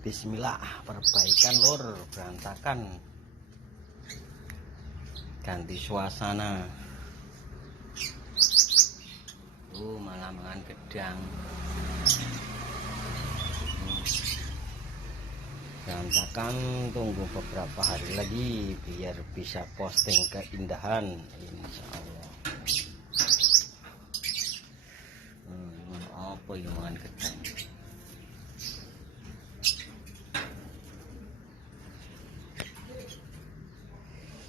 Bismillah, perbaikan lur, berantakan, ganti suasana. Malah mangan gedang. Berantakan, tunggu beberapa hari lagi biar bisa posting keindahan, insya Allah. Apa yang mangan gedang?